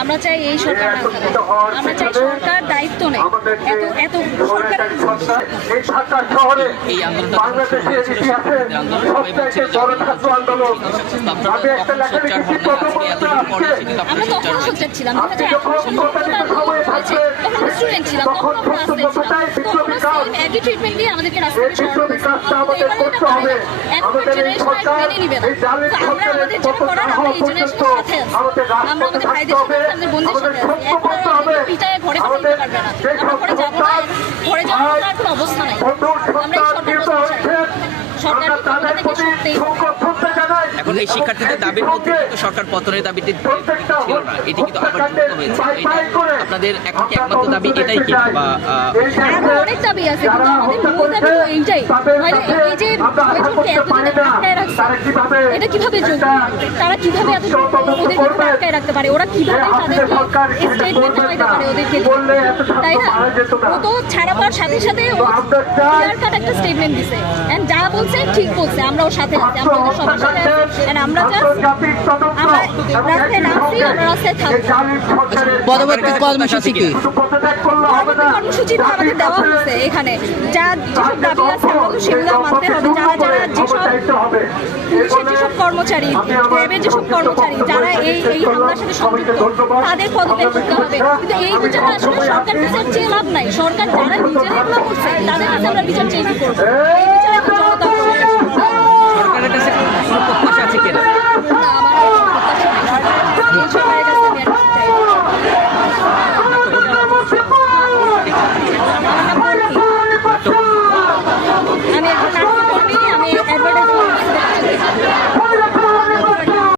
আমরা চাই এই সরকার আমরা চাই সরকার দায়িত্ব নেই। এত এত সরকারের এই ঢাকা শহরে বাংলাদেশের ইতিহাসে সবথেকে বড় ছাত্র আন্দোলন। আমি একটা লেখা লিখেছি প্রথম আমরা তখন সোচ্চার ছিলাম। দু হাজার আঠারো সালে স্টুডেন্ট ছিলাম তখন একই ট্রিটমেন্ট দিয়ে আমাদেরকে সরকার সরকার এখন এই শিক্ষার্থীদের দাবির মধ্যে কিন্তু সরকার পতনের দাবিটি ছিল না এটি কিন্তু আবার যুক্ত হয়েছে। এটা আপনাদের এখন কি একমাত্র দাবি এটাই কি? বা আহ, অনেক দাবি আছে কিন্তু আমাদের মূল দাবি তো এইটাই। মানে এই যে এতদিনে এটা কীভাবে যোগ্য তারা কীভাবে এত ওদের আটকায় রাখতে পারে? ওরা কীভাবে তাদেরকে স্টেটমেন্ট পাইতে পারে ওদেরকে তাই না? ও তো ছাড়া পাওয়ার সাথে সাথে ও কাট একটা স্টেটমেন্ট দিছে। এন্ড যা বলছে ঠিক বলছে। আমরা ওর সাথে আছি আমরা ওদের সবার সাথে এন্ড আমরা জাস্ট আমরা রাস্তায় নামছি আমরা রাস্তায় থাকব পরবর্তী কর্মসূচি কি? পরবর্তী কর্মসূচি তো আমাদের দেওয়া হয়েছে এখানে। যা যেসব দাবি আছে সেগুলো মানতে হবে। যারা যারা যেসব পুলিশের যেসব কর্মচারী র্যাবের যেসব কর্মচারী যারা এই এই হামলার সাথে সম্পৃক্ত, তাদের পদত্যাগ করতে হবে। কিন্তু এই বিচারে আসলে সরকার বিচার চেয়ে লাভ নাই। সরকার যারা নিজেরা হামলা করছে, তাদের কাছে আমরা বিচার চেয়ে করব?